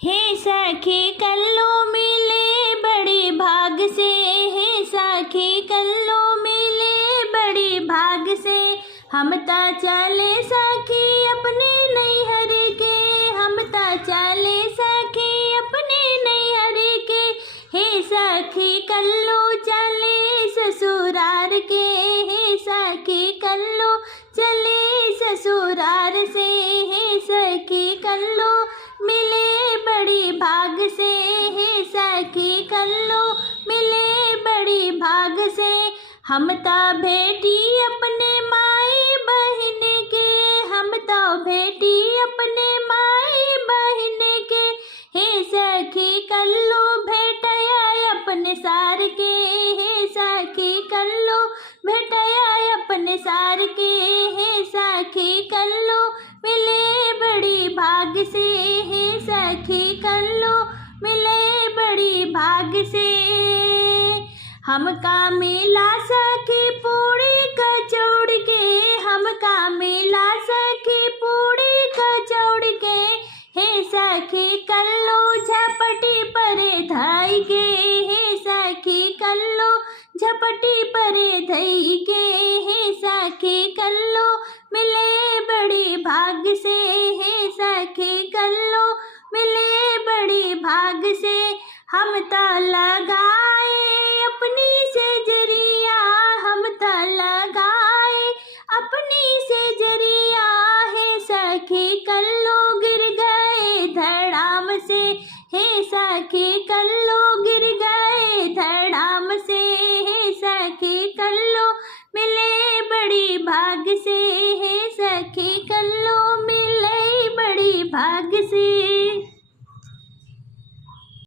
हे सखी कल्लो मिले बड़े भाग से, हे सखी कल्लो मिले बड़े भाग से। हम ता चले सखी अपने नैहर के, हम ता चले सखी अपने नैहर के। हे सखी कल्लो चले ससुरार के, हे सखी कल्लो चले ससुरार से। हे सखी कल्लो मिले बड़ी भाग से, हे सखी कल्लो मिले बड़ी भाग से। हम ता भेटी अपने माई बहन के, हम ता भेटी अपने माई बहन के। हे सखी कल्लो भेटया अपने सार के, हे सखी कल्लो भेटया अपने सार के। हे सखी कल्लो मिले बड़ी भाग से, हे सखी कल्लो मिले बड़ी भाग से। हमका मिला सखी पूड़ी कचौड़ के, हमका मिला सखी पूड़ी कचौड़ के। हे सखी कल्लो झपटी परे धाई के, हे सखी कल्लो झपटी परे धई के। हे सखी कल्लो मिले बड़ी भाग से, हे सखी कल्लो मिले बड़ी भाग से। हम ता लगाए अपनी सेजरिया, हम ता लगाए अपनी सेजरिया। हे सखी कल्लो गिर गए धड़ाम से, हे सखी कल्लो गिर गए धड़ाम से। हे सखी कल्लो मिले बड़ी भाग से, हे सखी कल्लो मिले बड़ी भाग से।